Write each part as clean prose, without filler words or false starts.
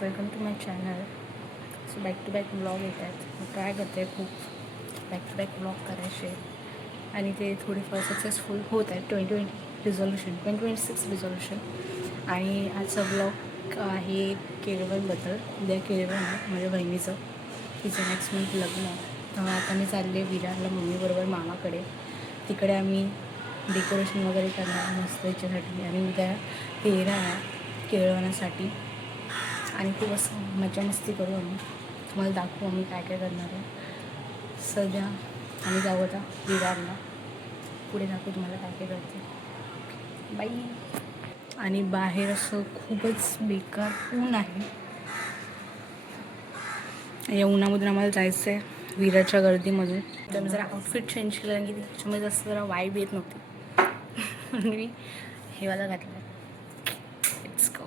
Welcome to my channel. So back to back blog येत आहेत. मी try करते खूप बॅक टू बॅक ब्लॉग करायचे आणि ते थोडेफार सक्सेसफुल होत आहेत. 2026 रिझॉल्युशन. आणि आजचा ब्लॉग आहे केळवणबद्दल. उद्या केळवण आहे माझ्या बहिणीचं, तिचं नेक्स्ट मंथ लग्न आहे. तेव्हा आता मी चालले विरारला मम्मीबरोबर मामाकडे. तिकडे आम्ही डेकोरेशन वगैरे करणार मस्त याच्यासाठी. आणि उद्या तेरा आहे केळवणासाठी आणि खूप असं मजा मस्ती करू आम्ही. तुम्हाला दाखवू आम्ही काय काय करणार आहे. सध्या आम्ही जाऊ आता विरारला. पुढे दाखवू तुम्हाला काय काय करते. बाई. आणि बाहेर असं खूपच बेकार ऊन आहे. या उन्हामधून आम्हाला जायचं आहे विरारच्या गर्दीमधून. तर मी जरा आउटफिट चेंज केलं कारण की त्याच्यामध्ये जास्त जरा वाईब येत नव्हती म्हणून मी हेवाला घातलं. It's go.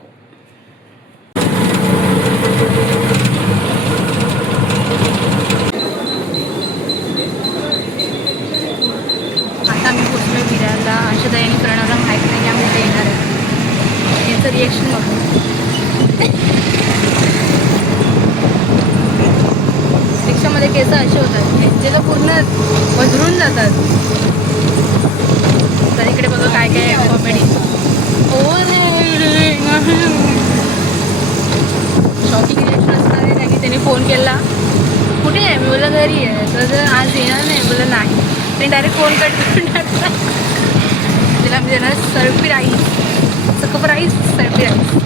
आता आम्ही पोचलो विरारला. आशाताई आणि प्रणवला माहीत नाही की आम्ही इथे येणार आहे. यांचं रिॲक्शन बघू. रिक्षामध्ये केस असे होतात जे तर पूर्ण बदलून जातात. तर इकडे बघा काय काय कॉमेडी. शॉकिंग रिॲक्शन असणार आहे कारण की त्याने फोन केला, कुठे आहे? मी बोललं घरी आहे. तर आज येणार नाही. बोललं नाही. ते डायरेक्ट फोन कट करून टाकला. त्याला मी देणार सरप्राईज. Surprise surprise.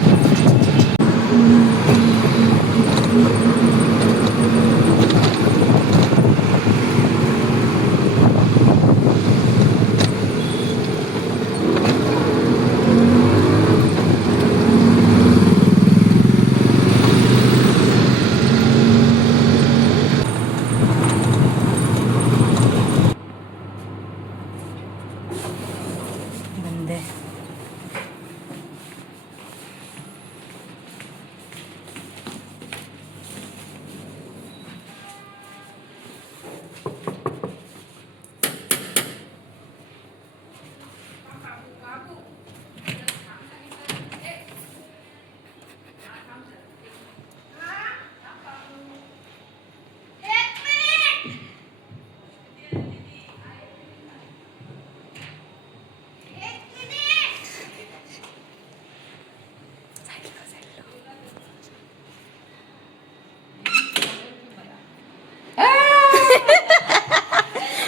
बंद आहे.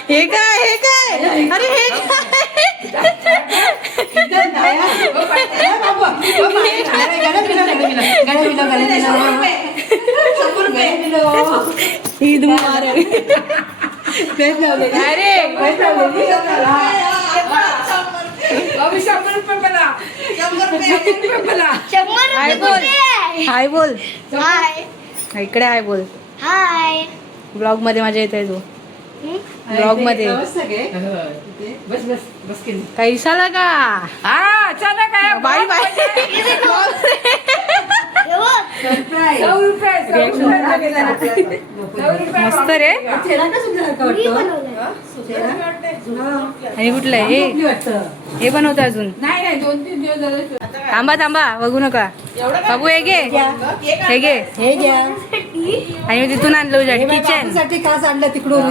हे काय? हे काय? अरे हे ईद मुबारक. अरे हाय बोल. हाय बोल. इकडे हाय बोल. हाय. ब्लॉग मध्ये मजा येत आहे तू. ब्लॉग मध्ये कैसा लगा? अचानक आहे. Bye bye. मस्त रे. आणि कुठलं आहे हे बनवतं अजून? थांबा थांबा बघू नका बाबू. हे घे. हे घे. हे घ्या. आणि मी तिथून आणलं उद्या किचन साठी. खास आणलं तिकडून.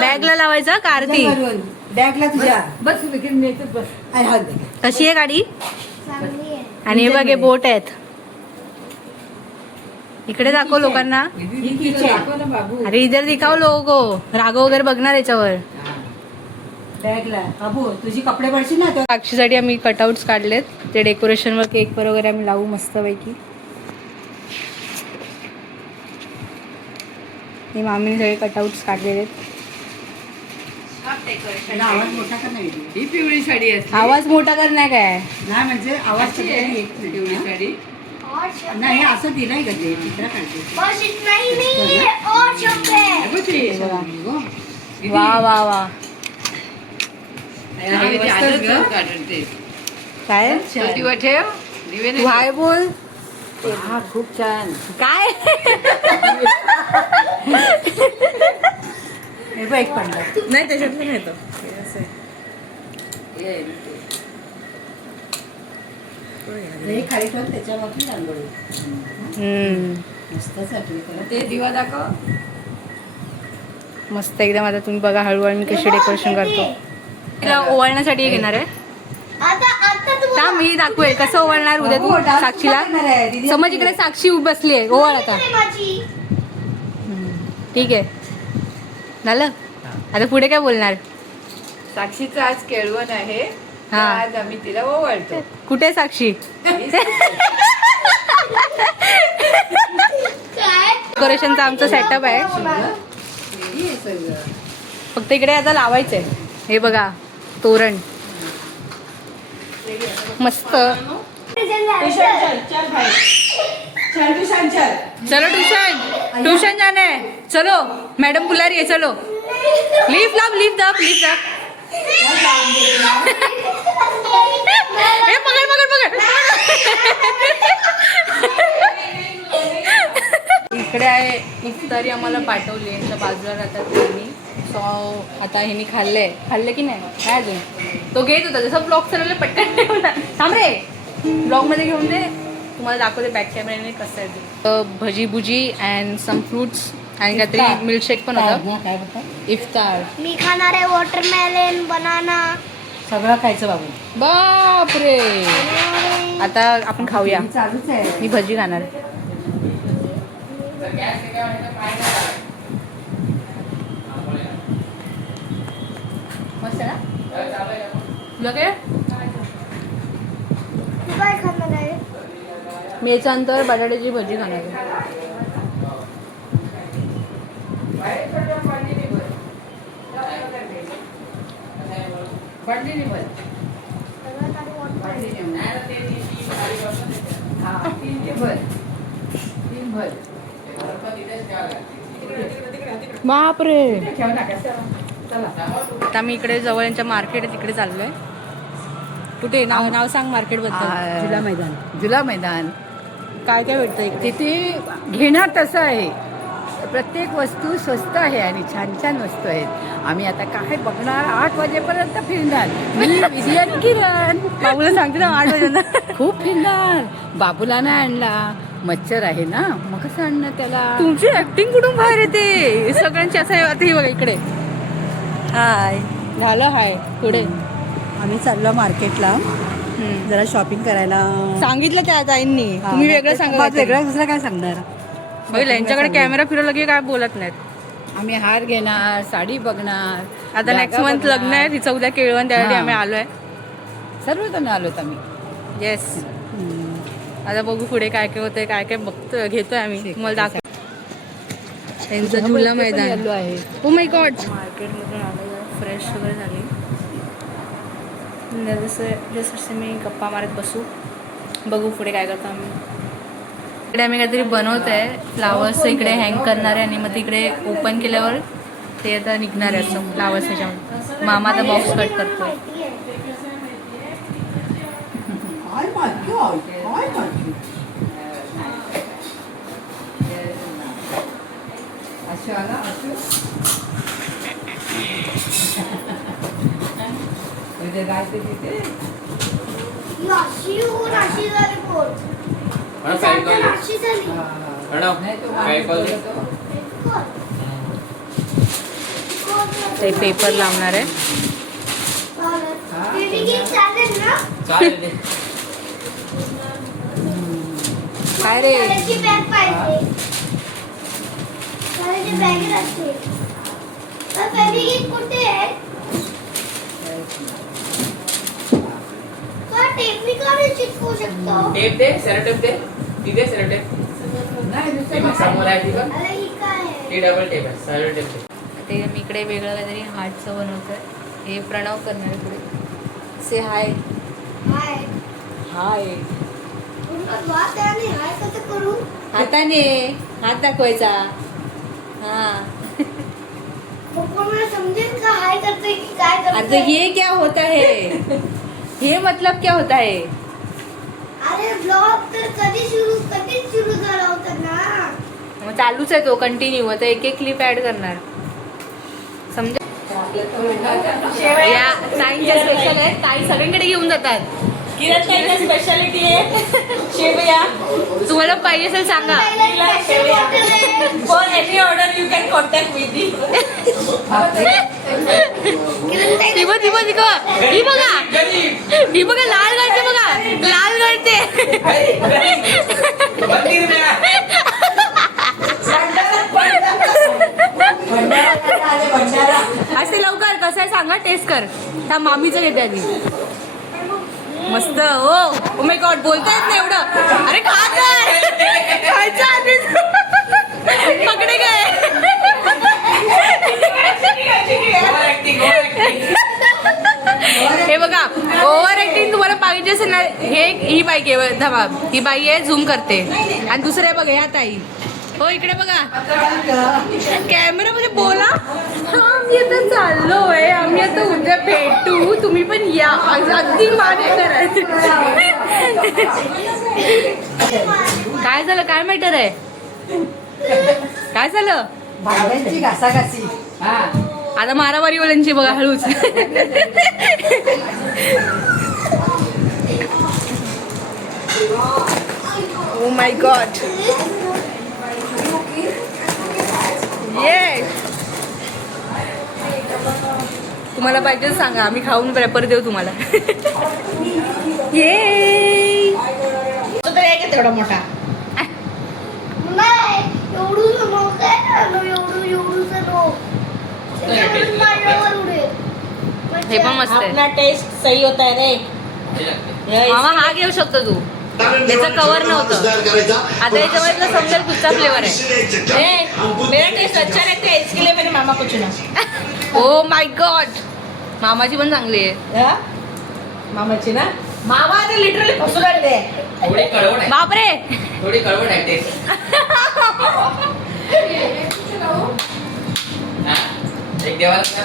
बॅगला लावायचं का आरती? बॅगला तुझ्या. कशी आहे गाडी? आणि हे बघ हे बोट आहेत. इकडे दाखव लोकांना. अरे इधर दिखाव लोगो. राघव वगैरे बघणार याच्यावर. बॅगला बाबू तुझी कपडे पडशील ना. साक्षीसाठी आम्ही कटआउट्स काढलेत. ते डेकोरेशनवर केक वगैरे आम्ही लावू मस्तपैकी. मी मामीने सगळे कटआउट्स काढलेले आहेत. आवाज मोठा करणार. ही पिवळी साडी असते. आवाज मोठा करणार काय? नाही म्हणजे आवाज पिवळी साडी नाही असं दिलाय का ते चित्र काढते. वा वा वा. काय ठेव. हाय बोल. हा खूप छान. काय एक पडला नाही त्याच्यातलं नाही तो. हे खाली ठेवून त्याच्यावरती रांगोळी मस्त वाटली त्याला. ते दिवा दाखव. मस्त एकदम. आता तुम्ही बघा हळूहळू मी कशी डेकोरेशन करतो. तिला ओवाळण्यासाठी एक येणार आहे. मी दाखवेल कसं ओवाळणार उद्या तू साक्षीला. समज इकडे साक्षी बसली आहे, ओवाळ आता. ठीक आहे, झालं. आता पुढे काय बोलणार? साक्षीचं आज केळवण आहे, हा. आज आम्ही तिला ओवाळतो. कुठे आहे साक्षी? डेकोरेशनचा आमचा सेटअप आहे. फक्त इकडे आता लावायचंय. हे बघा तोरण मस्त. चलो ट्यूशन जाना है. चलो मैडम बुला रही है. चलो लीव द पकड़. इकडे आहे इफ्तारी आम्हाला पाठवली. यांच्या बाजूला राहतात त्यांनी. सो आता ह्यांनी खाल्ले की नाही काय अजून. तो घेत होता जसं ब्लॉग चालवलं पटकन ठेवून थांब रे. ब्लॉगमध्ये घेऊन दे, तुम्हाला दाखवते बॅक कॅमेऱ्याने कसं आहे ते. भजी बुजी अँड सम फ्रुट्स आणि काहीतरी मिल्कशेक पण होता. इफ्तार मी खाणार आहे वॉटरमेलन, बनाना, सगळं खायचं बाबू. बापरे. आता आपण खाऊया. चालूच आहे. मी भजी खाणार. मस्त ना. तुला काय तू काय खाणार आहे? मी याच्यानंतर बटाट्याची भजी खाणार आहे. बापरे. आता मी इकडे जवळ यांच्या मार्केट आहे तिकडे चाललोय. कुठे नाव सांग मार्केट बद्दल. जुला मैदान. काय काय भेटतं इकडे? तिथे घेणार तसं आहे. प्रत्येक वस्तू स्वस्त आहे आणि छान छान वस्तू आहेत. आम्ही आता काय बघणार, 8 वाजेपर्यंत फिरणार. मी विधी आणि किरण बाबूला सांगते ना 8 वाजेला. खूप फिरणार. बाबूला नाही आणला, मच्छर आहे ना, मग कसं आणणार त्याला. तुमची ऍक्टिंग कुठून बाहेर येते सगळ्यांची. असं आहे आता. ही बघा इकडे. हाय झालं. हाय पुढे आम्ही चाललो मार्केटला जरा शॉपिंग करायला. सांगितलं त्या ताईंनी. तुम्ही वेगळं सांगा. वेगळं दुसरं काय सांगणार. बघितलं यांच्याकडे कॅमेरा फिरवला की काय बोलत नाहीत. आम्ही हार घेणार, साडी बघणार. आता नेक्स्ट मंथ लग्न आहे तिचं उद्या केळवण, त्यासाठी हा. आम्ही आलोय. सर्वजण आलोत आम्ही. येस. आता बघू पुढे काय काय होतंय, काय काय बघतो घेतोय आम्ही. तुम्हाला दाखव. त्यांचं झुला मैदान आलो आहे. Oh my God. मार्केटमधून आलो, फ्रेश वगैरे झाली. जसं मी गप्पा मारत बसू. बघू पुढे काय करतो आम्ही. इकडे आम्ही काहीतरी बनवत आहे. फ्लावर्स इकडे हँग करणार आहे आणि मग तिकडे ओपन केल्यावर ते आता निघणार आहे असं फ्लावर्स ह्याच्यामध्ये. मामा आता बॉक्स कट करतोय. ते पेपर लावणार आहे. काय रे. टेप दे, सेलोटेप दे. तिथे सेलोटेप. समोर आहे तिथं. ती डबल टेप आहे, सेलोटेप दे. ते मी इकडे वेगळं काहीतरी हार्टचं बनवतोय. हे प्रणव करणार आहे पुढे. से हाय. हाय. हाताने हात दाखवायचा. हा. समजेल का हाय करते की काय आता करते? ये क्या होता है. हे मतलब क्या होता है. अरे ब्लॉग तर कधीच सुरू झाला होता ना. मग चालूच आहे तो कंटिन्यू. आता एक एक क्लिप ऍड करणार. समजा या ताईंच्या स्पेशल आहे. ताई सगळीकडे घेऊन जातात. किरण ताईला स्पेशालिटी आहे शेवया. तुम्हाला पाहिजे असेल सांगा. For any order you can contact with me. ही बघा ही बघा लाल गळते बघा लाल गळते. असे लवकर कसं आहे सांगा. टेस्ट कर. त्या मामीचं घेते आधी. मस्त. ओ माय गॉड बोलता येत नाही एवढं. अरे खायचं आधीच पकडे काय. हे बघा ओव्हर ऍक्टिंग तुम्हाला पाहिजे असेल ना. ही बाई आहे धबा. ही बाई आहे झूम करते. आणि दुसरे बघा ह्या ताई. हो इकडे बघा कॅमेरा मध्ये बोला. आम्ही आता चाललोय. आम्ही आता उद्या भेटू. तुम्ही पण या. अगदी मागे करायचं. काय झालं काय मॅटर आहे. काय झालं. भांड्यांची घासाघासी. आता मारामारीवाल्यांची बघा हळूच. Oh my God. येस. तुम्हाला पाहिजे सांगा. आम्ही खाऊन पेपर देऊ तुम्हाला. ये तेवढा मोठा नाही एवढूच मग काय झालं एवढूच नो त्याच्यामुळे पाण्यावर उडेल. हे पण मस्त आहे. अपना टेस्ट सही होता है रे. मामा हा घेऊ शकतो तू. त्याचं कवर नव्हतं. आता याच्यामध्ये तुला समजेल कुठचा फ्लेवर आहे. मेरा टेस्ट अच्छा रहता है इसके लिए मैंने मामा को चुना. Oh my God. मामाची पण चांगली आहे. हा? मामाची ना. मामा आता लिटरली फसू लागले. थोडी कडवट आहे. बापरे. थोडी कडवट आहे टेस्ट. हा? एक देवाला का?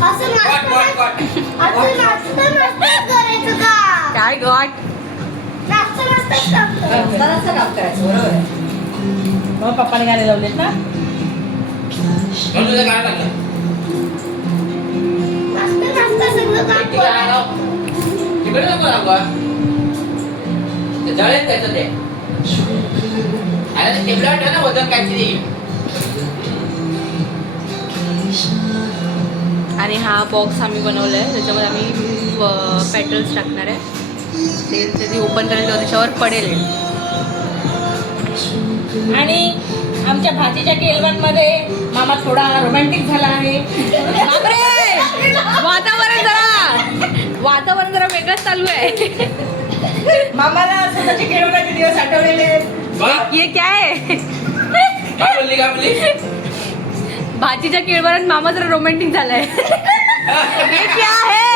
असं नाचता करायचं का. काय गॉड. नाचता जरासं काम करायचं. बरोबर आहे. मग पप्पाने गाणे लावलेत ना. मग तुझं काय लागलं? सगळं काम तिकडे काय लाव? तिकडे नको लावू. ते जळेल त्याचं ते. अरे ते टेबलावर ठेव ना वजन काहीतरी. आणि हा बॉक्स आम्ही बनवलाय. त्याच्यामध्ये आम्ही पेटल्स टाकणार आहे. ते कधी ओपन करेल तेव्हा त्याच्यावर पडेल. आणि आमच्या भाजीच्या केलवांमध्ये मामा थोडा रोमॅन्टिक झाला आहे. बापरे. वातावरण जरा वेगळंच चालू आहे. मामाला स्वतःचे केळवणाचे दिवस आठवलेले आहेत. बघ, ये क्या है. काय बोलली? भाजीच्या केळवरात मामा जरा रोमॅन्टिक झालाय. ये क्या है.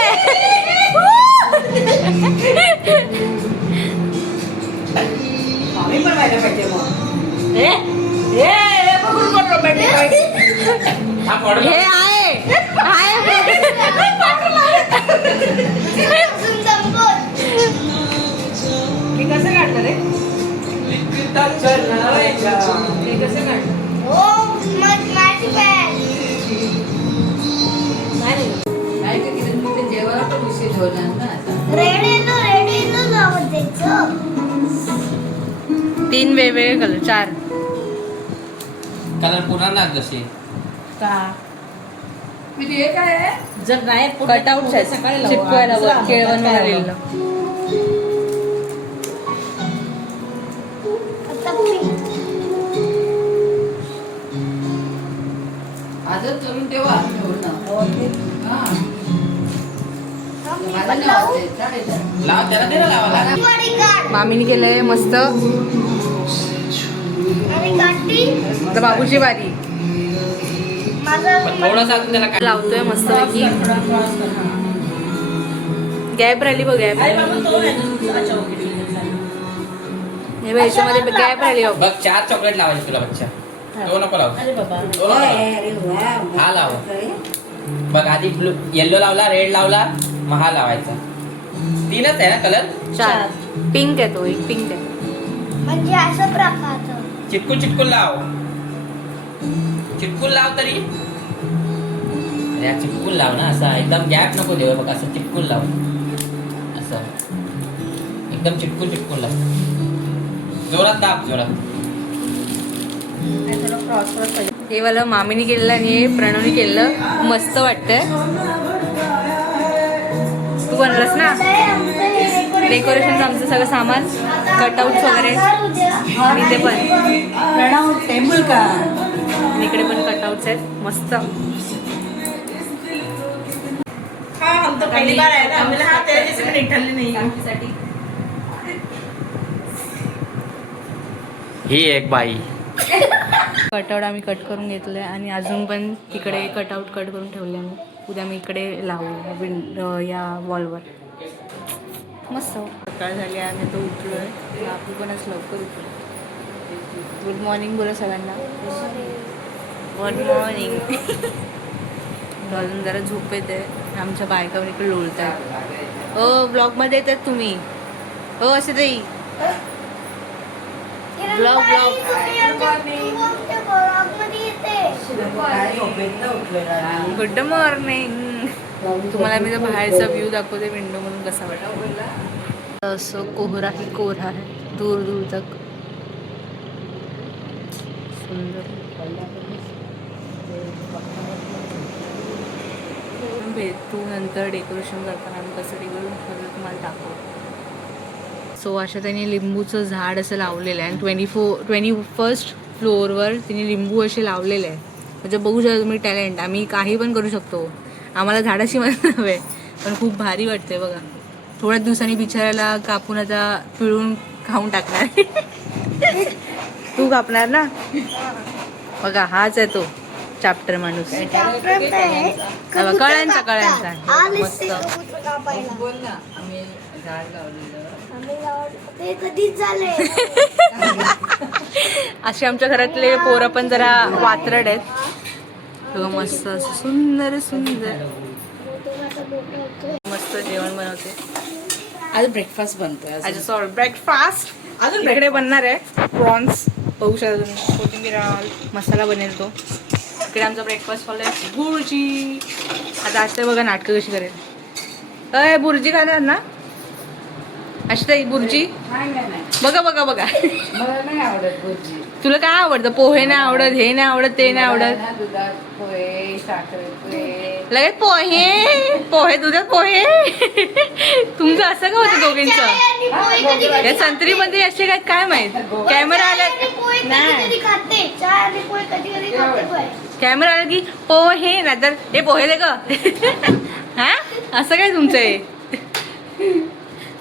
आम्ही पण व्हायला पाहिजे मग. बघून कोण रोमॅन्टिक आहे. हा पडला. हे आहे मी कसं काढणार आहे. मी कसं काढणार. नाही का किरण तिथे जेवायला पण उशीर होणार ना आता. रेडी लावत द्यायचं. 3 वेगवेगळे कलर 4. कलर पुन्हा ना जशी. का मी ते काय आहे. जर नाही कटआउट सकाळी लावू. चिपकवायला दुसरा आंबा केळवण काय आलेलं. आजच करून ठेवा. हा. मला नाही लावू? वाटत. चालेल. लाव त्याला दे ना लावायला. मामीने केलंय मस्त. आणि काठी आता बाबूची बारी. माझं थोडासा अजून त्याला काय लावतोय मस्त पैकी. गॅप राहिली बघ. गॅप. अरे बाबा तो नाही तो अच्छा ओके ठीक आहे. हे बघ याच्यामध्ये गॅप राहिली बाबा. बघ 4 चॉकलेट लावायचे तुला बच्चा. तो नको लाव. अरे बाबा तो नको लाव. अरे वा. हा लाव. बघ आधी ब्लू येलो लावला, रेड लावला, मग हा लावायचा. 3च आहे ना कलर. 4. पिंक आहे तो. एक पिंक आहे. म्हणजे असं प्रकारचं चिटकून चिटकून लाव, चिटकून लाव तरी. अरे चिटकून लाव ना, असा एकदम गॅप नको देऊ बघ, असं चिटकून लाव, असं एकदम चिटकून चिटकून लाव. जोरात दाब, जोरात. हे वाला मामीने केलेलं आणि हे प्रणवने केलेलं. मस्त वाटतंय. तू बनवलंस ना डेकोरेशनचं आमचं सगळं सामान, कटआउट्स वगैरे. आणि ते पण प्रणव टेम्पल का इकडे पण कटआउट्स आहेत मस्त. हाँ हम तो पहली बार आए थे, हमने हाँ तेरे जैसे मैंने ठल्ली नहीं है. ही एक बाई. कटआउट आम्ही कट करून घेतलं आहे आणि अजून पण तिकडे कटआउट कट करून ठेवले आम्ही. उद्या मी इकडे लावू या वॉलवर. मस्त सकाळ झाली आहे आणि तो उठलो आहे. आपण पण आज लवकर उठलो. गुड मॉर्निंग बोला सगळ्यांना. Good morning. अजून जरा झोप येते. आमच्या बायकावर इकडे लोळत आहेत. ब्लॉगमध्ये येतात तुम्ही. असे ताई ब्लॉग गुड मॉर्निंग. तुम्हाला मी बाहेरचा व्ह्यू दाखवते विंडोमधून कसा वाटतो. असं कोहरा ही कोहरा आहे दूर दूर तक. सुंदर. भेटू नंतर डेकोरेशन करताना आम्ही कसं डेकोरेशन करतो तुम्हाला दाखवतो. सो अशा त्यांनी लिंबूचं झाड असं लावलेलं आहे आणि 21st फ्लोअरवर तिने लिंबू असे लावलेले आहे. म्हणजे बघू शकता तुम्ही टॅलेंट. आम्ही काही पण करू शकतो. आम्हाला झाडाशी मदत हवे पण खूप भारी वाटते बघा. थोड्याच दिवसांनी बिचारायला कापून आता पिळून खाऊन टाकणार. तू कापणार ना. बघा हाच आहे तो चॅप्टर माणूस. कळ्यांचा कळ्यांचा मस्त. बोल ना आम्ही झाड लावलेलं. ते कधीच झाले. असे आमच्या घरातले पोरं पण जरा वात्रड आहेत. मस्त असं सुंदर सुंदर मस्त जेवण बनवते. आज ब्रेकफास्ट बनतोय. आज सॉरी ब्रेकफास्ट अजून इकडे बनणार आहे. प्रॉन्स बघू शकता तुम्ही. कोथिंबीर मसाला बनेल तो. इकडे आमचा ब्रेकफास्ट फॉलो आहे बुर्जी. आता आज ते बघा नाटकं कशी करेल. अय बुर्जी खाणार ना अशी बुर्जी. बघा बघा बघा. मला नाही आवडत भुर्जी. तुला काय आवडतं. पोहे नाही आवडत, हे नाही आवडत, ते नाही आवडत. दुधात पोहे, साखर पोहे. लगेच पोहे पोहे दुधात पोहे. तुमचं असं का होतं दोघींचं. या संत्रीमध्ये असे काय माहित. कॅमेरा आला नाही. कॅमेरा आला की पोहे नाही तर हे पोहे दे ग. हा असं काय तुमचं आहे.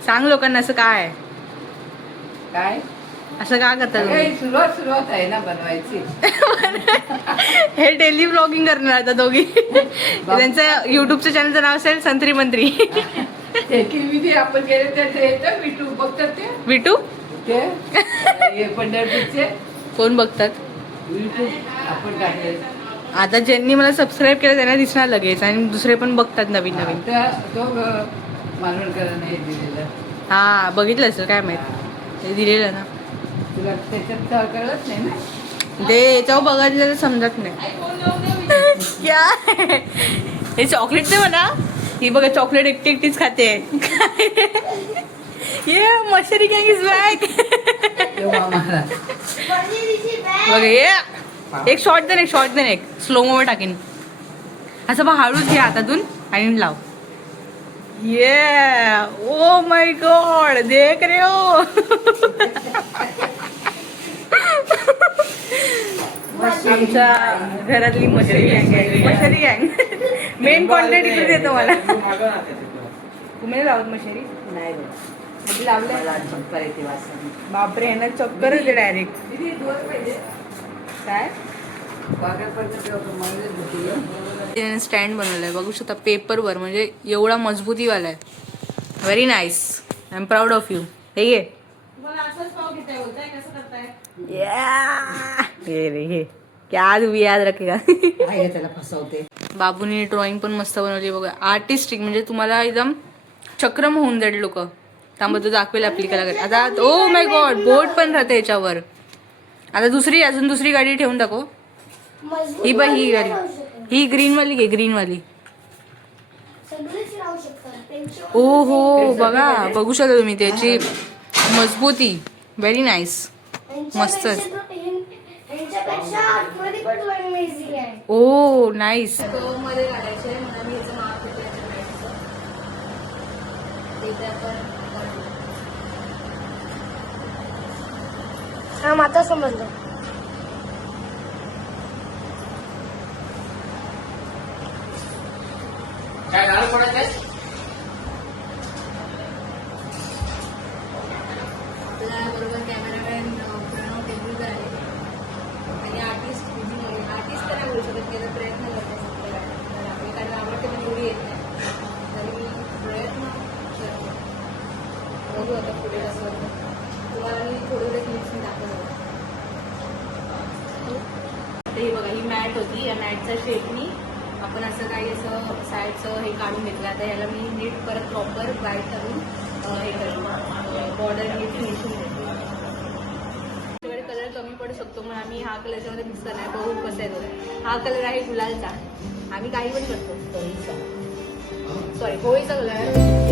सांग लोकांना असं काय काय असं का करतात तुम्ही? सुरुवात आहे ना बनवायची. हे डेली ब्लॉगिंग करणार आता दोघी. त्यांचं युट्यूबचं चॅनलचं नाव असेल संत्री मंत्री. आपण गेले तर विटू बघतात ते. विटू ते पंढरपूरचे कोण बघतात. युट्यूब आपण काढले. आता ज्यांनी मला सबस्क्राईब केलं त्यांना दिसणार लगेच आणि दुसरे पण बघतात नवीन नवीन. तो मालवणकरांनी दिलेलं. हा बघितलं असेल काय माहित. ते दिलेलं ना तुला त्याच्यात कळत नाही ना. ते याच्यावर बघितलं तर समजत नाही. क्या हे चॉकलेट दे मला. ही बघा चॉकलेट एकटी एकटीच खाते. ये मशरी गँग इज बॅक. बघा ये एक शॉर्ट देन एक स्लो मोवर टाकेन. असं बघ हळूच घे हातातून आणि लाव. ये ओ माय गॉड देख रे हो. आमच्या घरातली मशरी गँग मेन कॉन्टेंट इकडे देतो मला. तुम्ही लावत मशरी नाही लावल्या. चक्कर येते वासाने. बापरे यांना चक्कर येते डायरेक्ट. काय स्टँड बनवलाय बघू शकता पेपरवर. म्हणजे एवढा मजबूतीवाला आहे. Very nice. I am proud of you. हे घे. हे क्या तू याद रखेगा. त्याला फसवते. बाबूने ड्रॉइंग पण मस्त बनवली बघा. आर्टिस्टिक म्हणजे तुम्हाला एकदम चक्रम होऊन जाईल लोक. त्यामध्ये दाखवेल आपली कलाकारी. आता ओ माय गॉड बोट पण राहते याच्यावर. आता अजून दुसरी गाडी ठेवून टाकू. मजबूत ही बघ, ही वाली गाडी. नाही राहू शकत. ही ग्रीनवाली घे, ग्रीनवाली. सगळेच राहू शकतात त्यांच्या ओ हो बघा, बघू शकता तुम्ही त्याची मजबूती. Very nice. मस्तच. त्यांच्यापेक्षा आतमध्ये पण अमेझिंग आहे. ओ नाईस. मध्ये काढायचे म्हणून मी याचं माप घेतलं हा माझा समजलं. काय गाडं पडत आहे? बरोबर कॅमेरामॅन प्रणव तेंडुलकर आहे आणि आर्टिस्ट तर नाही बोलू शकत, त्याचा प्रयत्न करते आपल्याकडे आवडते पण एवढी येत नाही, तरी मी प्रयत्न करते. बघू आता पुढे कसं होतं. तुम्हाला मी थोडे क्लिप्स दाखवतो. आता ही बघा, ही मॅट होती. या मॅटच्या शेपनी आपण असं काही असं साईडचं हे काढून घेतलं. आता याला मी नीट परत प्रॉपर गाईड करून हे करून बॉर्डर नीट फिनिशिंग देतो. त्याच्याकडे कलर कमी पडू शकतो म्हणून आम्ही हा कलर याच्यामध्ये मिक्स करणार. बघू कसं आहे तो. हा कलर आहे गुलालचा. आम्ही काही पण करतो. सॉरी, होळीचा कलर आहे.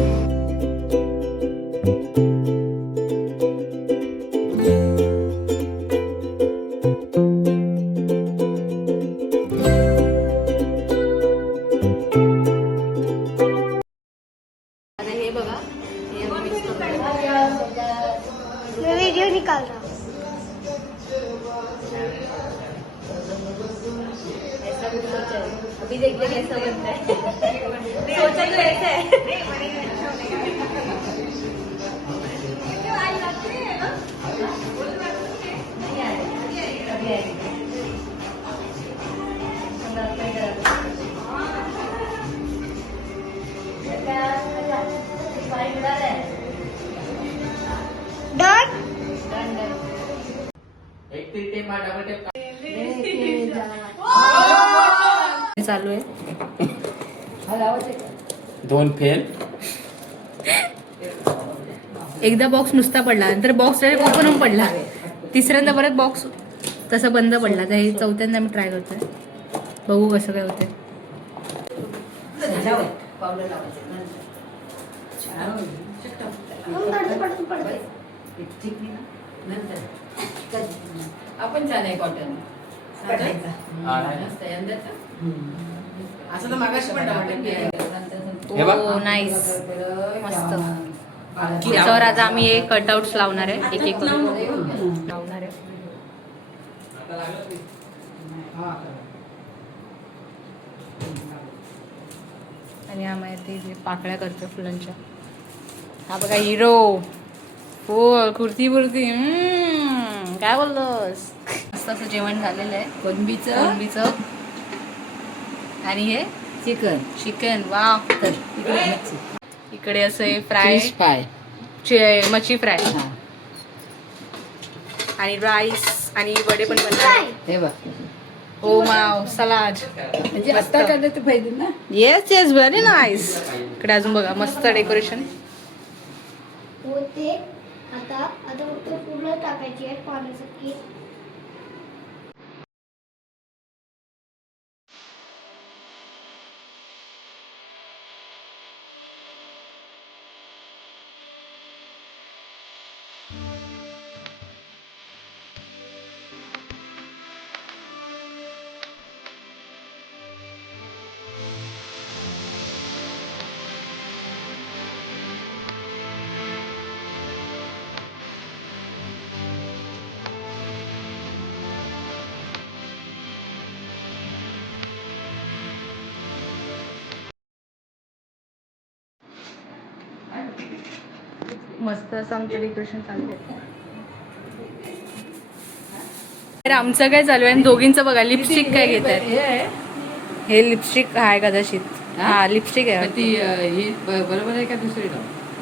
आता हे बघा, हे आम्ही mix करून मैं वीडियो निकाल रहा हूँ. ऐसा कुछ सोचा है. अभी देखते कैसा बनता है. सोचा तो ऐसा है. डन. एक तरी टेप मार, डबल टेप. चालू आहे. दोन फेल. एकदा बॉक्स नुसता पडला, नंतर बॉक्स डायरेक्ट ओपन होऊन पडला. तिसऱ्यांदा परत बॉक्स तसा बंद पडला. तर हे चौथ्यांदा मी ट्राय करतोय. बघू कसं काय होतंय. पडते. आपण छान आहे कॉटन. असं तर मागाशी पण हे बघ. ओ नाईस, मस्त. त्याच्यावर आता आम्ही हे कटआउट्स लावणार आहे. एक एक करून लावणार आहे. आणि आम्ही ते जे पाकळ्या करतो फुलांच्या. हा बघा हिरो. हो, कुर्ती बुर्ती. काय बोलतोस. मस्त असं जेवण झालेलं आहे. कोलंबीचं आणि हे चिकन. वा. इकडे असं हे फ्राय, मच्छी फ्राय आणि राईस आणि वडे पण बनवले. हे बघ, ओ माव, सलाड. म्हणजे आता काढलं तर पाहिजे ना. Yes yes, very nice. इकडे अजून बघा मस्त डेकोरेशन. होते आता फक्त पूर्ण टाकायची आहे पाण्यासाठी. मस्त असं आमचं डेकोरेशन चालू आहे. तर आमचं काय चालू आहे आणि दोघींचं बघा लिपस्टिक काय घेत आहेत. हे लिपस्टिक आहे कदाचित. हा लिपस्टिक आहे. ती ही बरोबर आहे का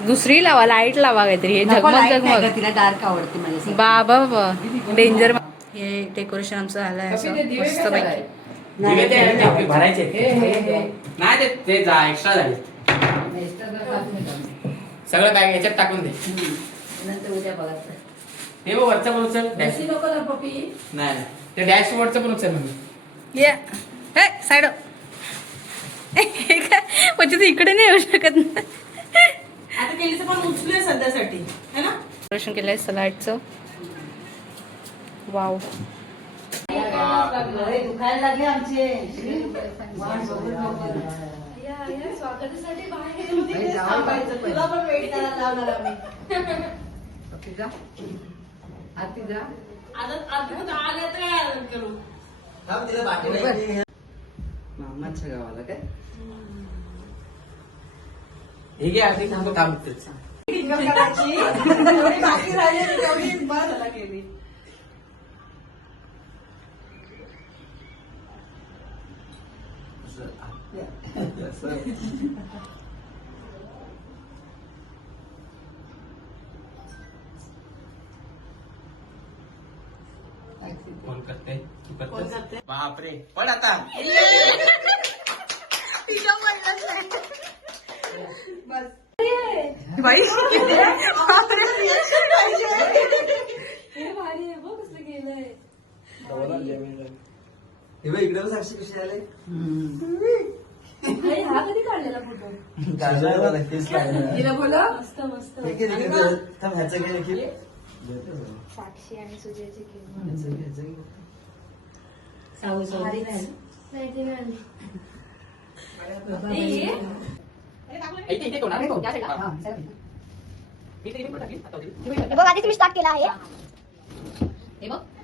दुसरी लावा, लाईट लावा काहीतरी. हे झगमग तिला डार्क आवडते माझ्या. बाबा बाबा डेंजर. हे डेकोरेशन आमचं झालं आहे असं मस्त पैकी. भरायचे नाही ते एक्स्ट्रा झाले. सगळं काय याच्यात टाकून दे. नंतर उद्या बघा. हे बघ वरचा पण उचल डॅश नको ना पप्पी. नाही ते डॅशबोर्डचं पण उचल मम्मी. ये हे साईड म्हणजे तू इकडे नाही येऊ शकत ना. आता केलीचं पण उचलूया सध्यासाठी है ना. डेकोरेशन केलंय सलाडचं. वाव. दुखायला लागले आमचे. तुला पण वेट करायला लावणार आम्ही. पप्पी जा. आरती जा. आता आले तर काय आलं करू. मामाच्या गावाला काय हे घे आधी थांब काम करायची जेवढी बाकी राहिली तेवढी बरं झाला केली. कोण करते तू कोण करते करते? बापरे पण आता बाई इकडे साक्षी कशी आले हा कधी काढलेला फोटो? तिला बोला. साक्षी आणि सुजयची इथे इथे कोण आहे? हा, इथे इथे कोण टाकली? आता होती. बघ आधी तुम्ही स्टार्ट केला आहे.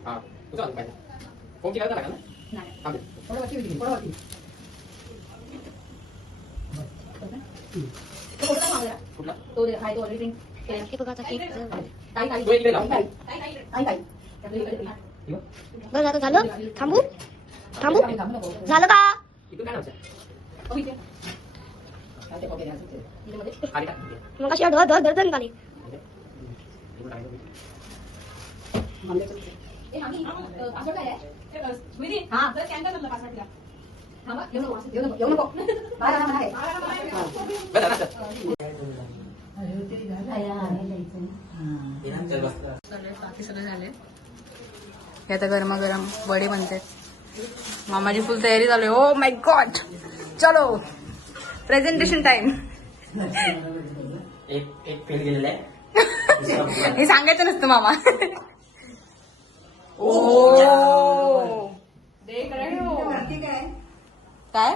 हा तुझा हात पाहिजे. फोन केला होता का ना? थांब. थोडं वरती होती, थोडं वरती. कुठला? तो दे, हाय तो already drink. हे बघा आता केक. ताई, ताई. तो इकडे लाव. ताई, ताई. ताई. हे बघ. बघ आता झालं. थांबू थांबू थांबू नको. झालं का. इथून काय लावायचं? हो, इथे. हा, ते copy द्यायचं ते. इथे मध्ये. खाली टाक. मग अशी धर धर धर धर निघाली. इथून टाकायचं. आंब्याचं. ए, आम्ही, password काय आहे? स्वीटी, हा. जर scan कर आपला password तिला. थांबा, येऊ नको, येऊ नको, येऊ नको. बारा जण आहे. बस आता चल. चल बस. बाकी सगळं झाले. हे आता गरमागरम वडे बनतात. मामाची फुल तयारी चालू आहे. Oh my God. चलो प्रेझेंटेशन टाइम. एक फेल गेलेला आहे. हे सांगायचं नसतं मामा. ओ वरती काय? काय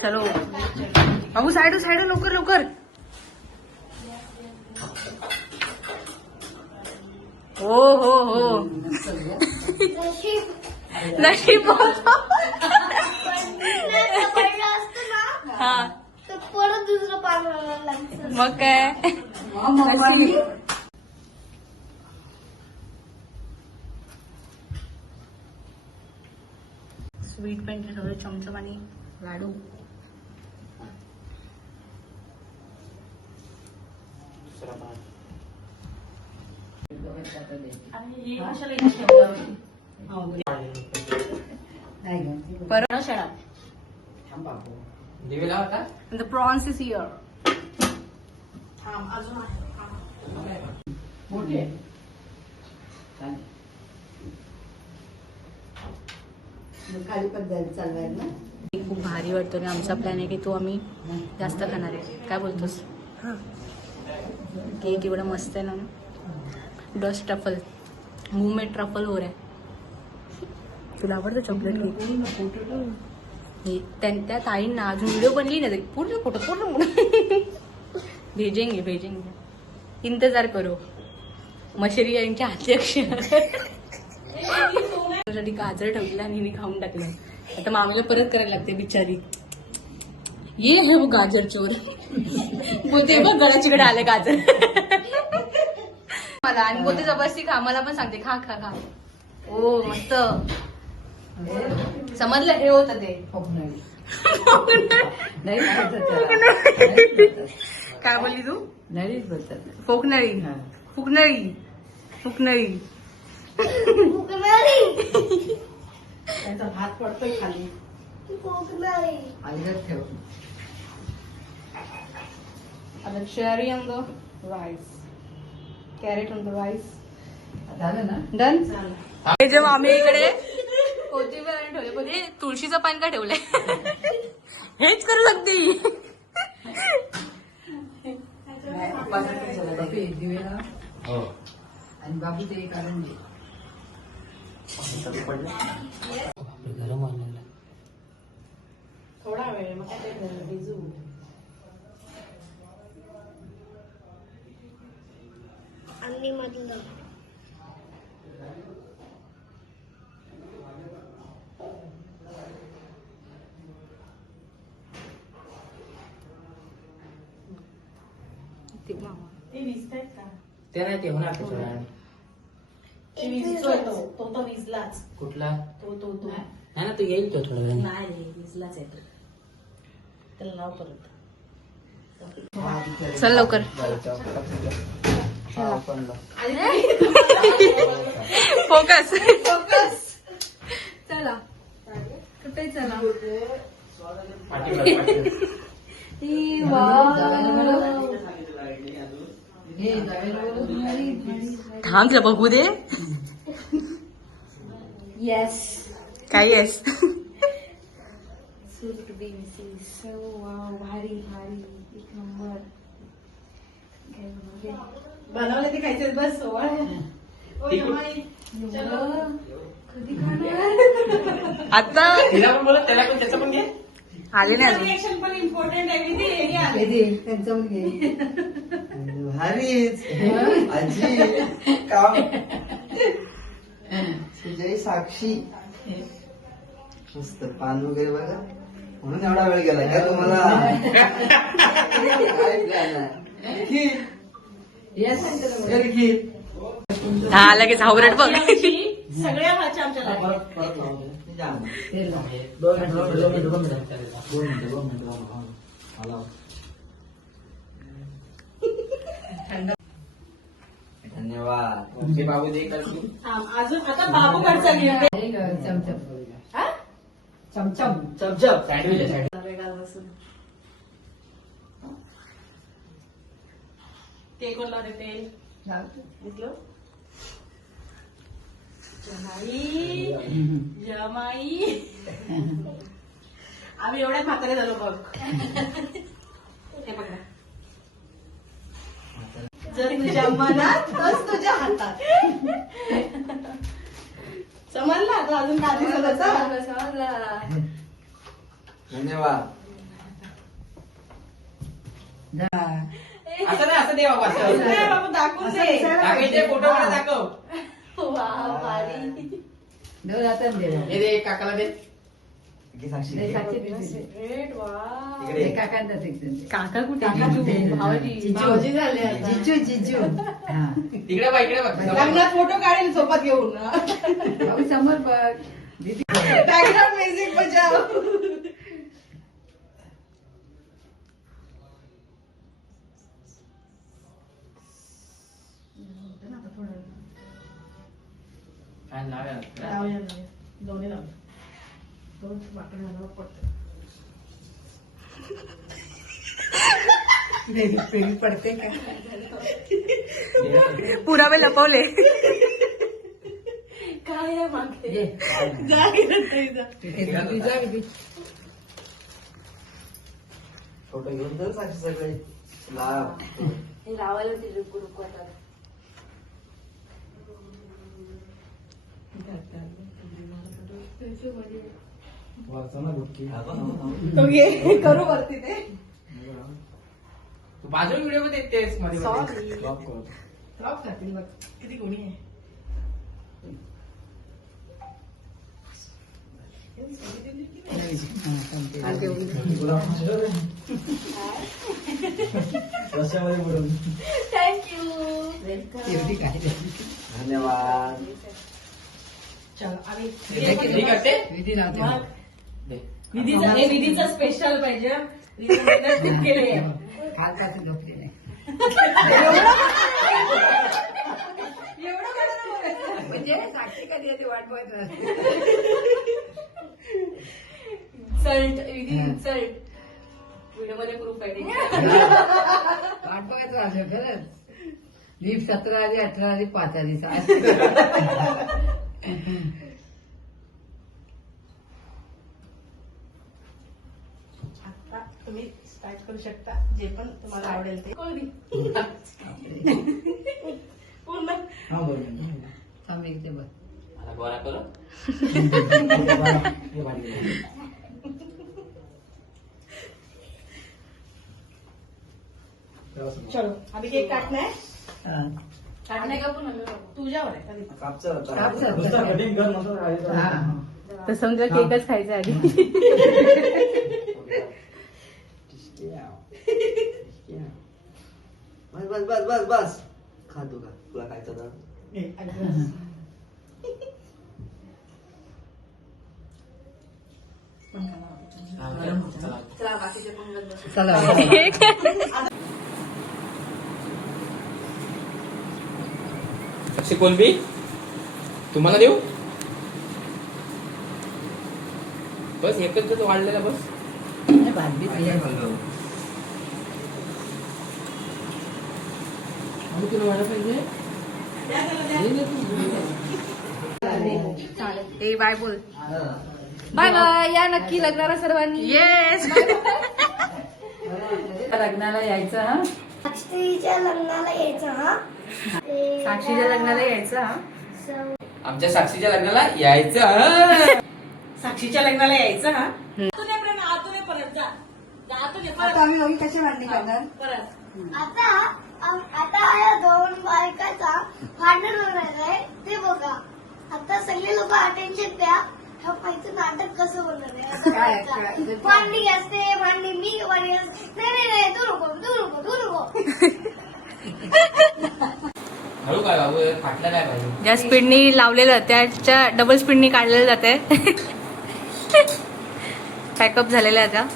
चलो बाबू साइड लवकर लवकर. हो हो हो नशीब पहिलं असतं ना हा तर परत दुसरं पान लागतं. मग काय. स्वीट पेंट सगळं चमचम आणि लाडू. आणि हे कशाला इथे ठेवलं? नाही गं. परत शेळा. दिवे लाव आता. The prawns is here. थांब, अजून आहे. थांब. मोठी आहे. छान. मग खाली पण जायला चालवायला ना. खूप भारी वाटतो आणि आमचा प्लॅन आहे की तो आम्ही जास्त खाणार आहे. काय बोलतोस. केक एवढा मस्त आहे ना. डस्ट ट्रफल मूवमेंट ट्रफल हो रहा है. तुला आवडतं चॉकलेट केक. त्या ताईंना अजून व्हिडिओ बनली ना. पूर्ण फोटो भेजेंगे इंतजार करो. मशरी यांच्या हाती साठी गाजर ठेवलं आणि हिने खाऊन टाकलं. आता मामीला परत करायला लागते बिचारी. ये है वो गाजर चोर. बोलते बघ गळ्याच्याकडे आले गाजर मला आणि बोलते जबरदस्ती खा. मला पण सांगते खा खा खा. ओ मस्त समजलं. हे होतं ते फोकनळी. काय बोलली तू. नळीच बोलतात. फोकनळी हा. फुकनळी कोकणारी त्यांचा भात पडतोय खाली. कोकणारी आलीच ठेव. आता cherry on the rice, carrot on the rice. झालं ना? Done? हे जेव्हा आम्ही इकडे कोथिंबीर आणि ठेवले पण हे तुळशीचं पान का ठेवलंय? हेच करू शकते. बापू एक दिवे लाव. हो. आणि बाबू ते काढून घे. गरम व्हायला लागला. थोडा वेळ मग काय ते भिजू. आणि मधलं ते विजतायत का? ते नाही ते होणार थोड्या वेळाने. ते विजतोय तो विजलाच. कुठला तो नाही ना तो येईल तो थोड्या वेळाने. नाही रे, विजलाच आहे तो. त्याला लाव परत. चल लवकर. फोकस. चला कुठे चला. थांब तुला बघू दे. येस काय येस. सूट बीन्सी सो वाव भारी भारी एक नंबर. बनवलं ते खायचं बस. कधी खाणार आता. तिला पण बोलत त्याला पण त्याचं पण घे. आले नाही अजून. रिएक्शन पण इम्पॉर्टंट आहे. विधी त्यांचं पण घे. भारीच आजी काम सुजय साक्षी मस्त पान वगैरे बघा म्हणून एवढा वेळ गेला का तुम्हाला. काय plan आहे? खीर घरी खीर. हा लगेच हावरट बघ. सगळ्या भाज्या आमच्या लागल्या. परत परत लावू दे. ते जाम. तेल लाव. 2 मिनिटं. हॅलो. धन्यवाद. ते बाबू दे कर तू. अजून आता बाबूकडचा घेऊ. हे ग, चमचम. चमचम. चमचम सँडविच आहे सँडविच. ते कोणला देते लावतो. घेतलं. जमाई जमाई आम्ही एवढ्या म्हातारे झालो बघ. हे बघा. जर तुझ्या मनात तस तुझ्या हातात. समजला आता अजून काय धन्यवाद. असं नाही असं दे बाबा असं. बाबू दाखवून दे. दाखवायचे फोटो मध्ये दाखव. वा भारी. दे हातात दे. हे दे काकाला दे. की साक्षी दे साक्षी दे. ग्रेट. वा इकडे हे काकांचा section दे. काका कुठे. काका तू. भाऊजी. भाऊजी झाले आता. जिजू. हा. तिकडे बघ इकडे बघ. लग्नात फोटो काढेल सोबत घेऊन. भाऊ समोर बघ. दीदी. बॅकग्राऊंड म्युझिक बजाव. फॅन लाव यार. लावूया दोन्ही लावूया. दोन वाटण घालावं पडतं. पेरी पडते का. पुरावे लपवले. काय आहे मागते. दे. जा घेतोय जा. दीदी जा दीदी. फोटो घेऊन तर साक्षी सगळे लाव. हे लावायला ते रुकू रुकू आता. तो घे करू वरती ते. तू बाजू व्हिडिओ मध्ये येतेस मध्ये Sorry. मध्ये. ड्रॉप करतील बघ किती कोणी आहे. रस्त्यामध्ये बुडून. थँक्यू. एवढी काय धन्यवाद. चल आम्ही विधी करते. विधी लावते. मग दे. विधीचं हे विधीचं स्पेशल पाहिजे. विधीचं खूप केले. कालपासून झोपले नाही. एवढं म्हणजे साक्षी कधी येते वाट बघत राहते. इन्सल्ट व्हिडिओ मध्ये प्रूफ आहे वाट बघत राहते खरंच. लीप 17 आली 18 आली 5 आली 6. आता तुम्ही स्टार्ट करू शकता जे पण तुम्हाला आवडेल ते कोळी पूर्ण हा बरोबर थांब एक ते बघ. मला गोरा करू चलो अभी केक काटना है हा. काटने का पण तुझ्यावर आहे कधी कापचं कापचं. नुसतं कटिंग कर मस्त राहायचं. हा. तर समजा केकच खायचा आधी. बस बस बस बस बस खा तू का तुला खायचं तर चला बाकीचे पण गंध बसू. चला साक्षी कोलबी तुम्हाला देऊ बस एकच तर वाढलेला बस भाजी काय खाल्लं? आणि तुला वाढत पाहिजे. ए बाय बोल. Bye bye. या नक्की लग्नाला सर्वांनी. येस लग्नाला यायचं हा. साक्षीच्या लग्नाला यायचं हा. साक्षीच्या लग्नाला यायचं हा. आमच्या साक्षीच्या लग्नाला यायचं साक्षीच्या लग्नाला यायचं हा आतून ये प्रेम, आतून ये परत जा जा, आतून ये परत आम्ही दोघी कशी भांडणी करणार? परत आता या दोन बायकाचा भांडण होणार आहे ते बघा. आता सगळे लोक अटेन्शन द्या. ह्या बाईचं नाटक कसं होणार आहे आता काय- बघा. काय- भांडी असते भांडी मी वाली असते. नाही तू नको. हळू काय बाबू फाटलं काय पाहिजे ज्या स्पीडनी लावलेलं त्याच्या डबल स्पीडनी काढलेलं जाते. पॅकअप झालेला आहे आता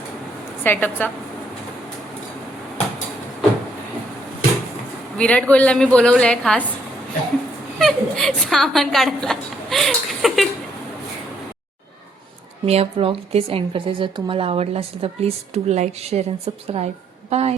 सेटअपचा. विराट कोहलीला मी बोलवलंय खास सामान काढायला. मी हा ब्लॉग इथेच एंड करते. जर तुम्हाला आवडला असेल तर please do like share and subscribe. Bye.